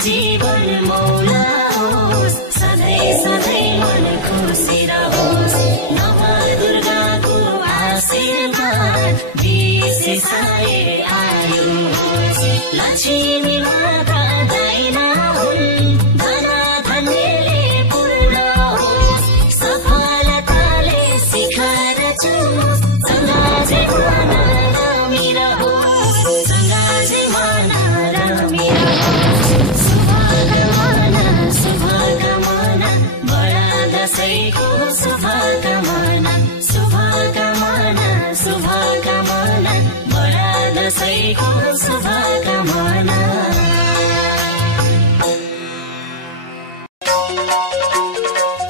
जीवन मौला होस्, सधैँ सधैँ मन खुसी रहोस्। नवा दुर्गाको आशीर्वाद विशेषाय आयो होस्। लक्ष्मी माता दाइना हुन्, धना धन्यले पूर्ण होस्। सफलताले शिखर छुओस्, सङ्गाजे माना रामी रहोस्, सङ्गाजे माना रामी रहोस्। शुभकामना शुभकामना, बडा दशैँको शुभकामना। शुभकामना शुभकामना, बडा दशैँको शुभकामना।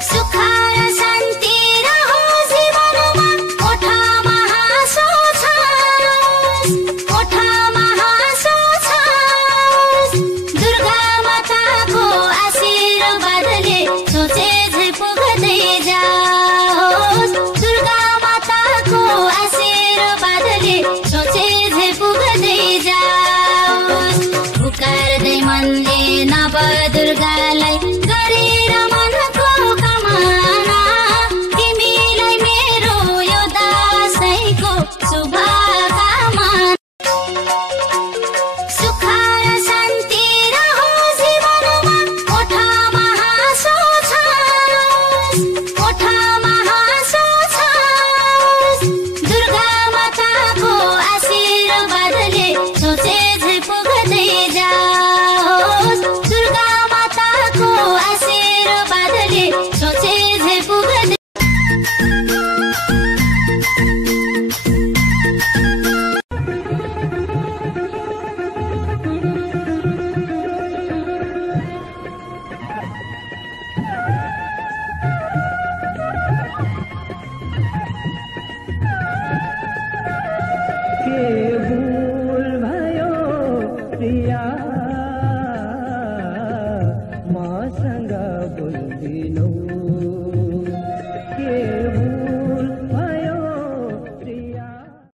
सुख र शान्ति रहोस् जीवनमा, ओठमा हाँसो छाओस्, ओठमा हाँसो छाओस्। दुर्गा माताको आशीर्वादले सोचे झै पुग्दै जाओस्। दुर्गा माताको आशीर्वादले सोचे झै पुग्दै जाओस्। पुकार्दै मनले नव दुर्गालाई गरेर मनको कामना, तिमीलाई मेरो यो दशैँको शुभकामना। सुख र शान्ति रहोस् जीवनमा, ओठमा हाँसो छाओस्, ओठमा हाँसो छाओस्। दुर्गा माताको आशीर्वादले सोचे झै पुग्दै जाओस्। दुर्गा माताको आशीर्वादले सोचे झै पुग्दै। के भूल भयो प्रिया मसँग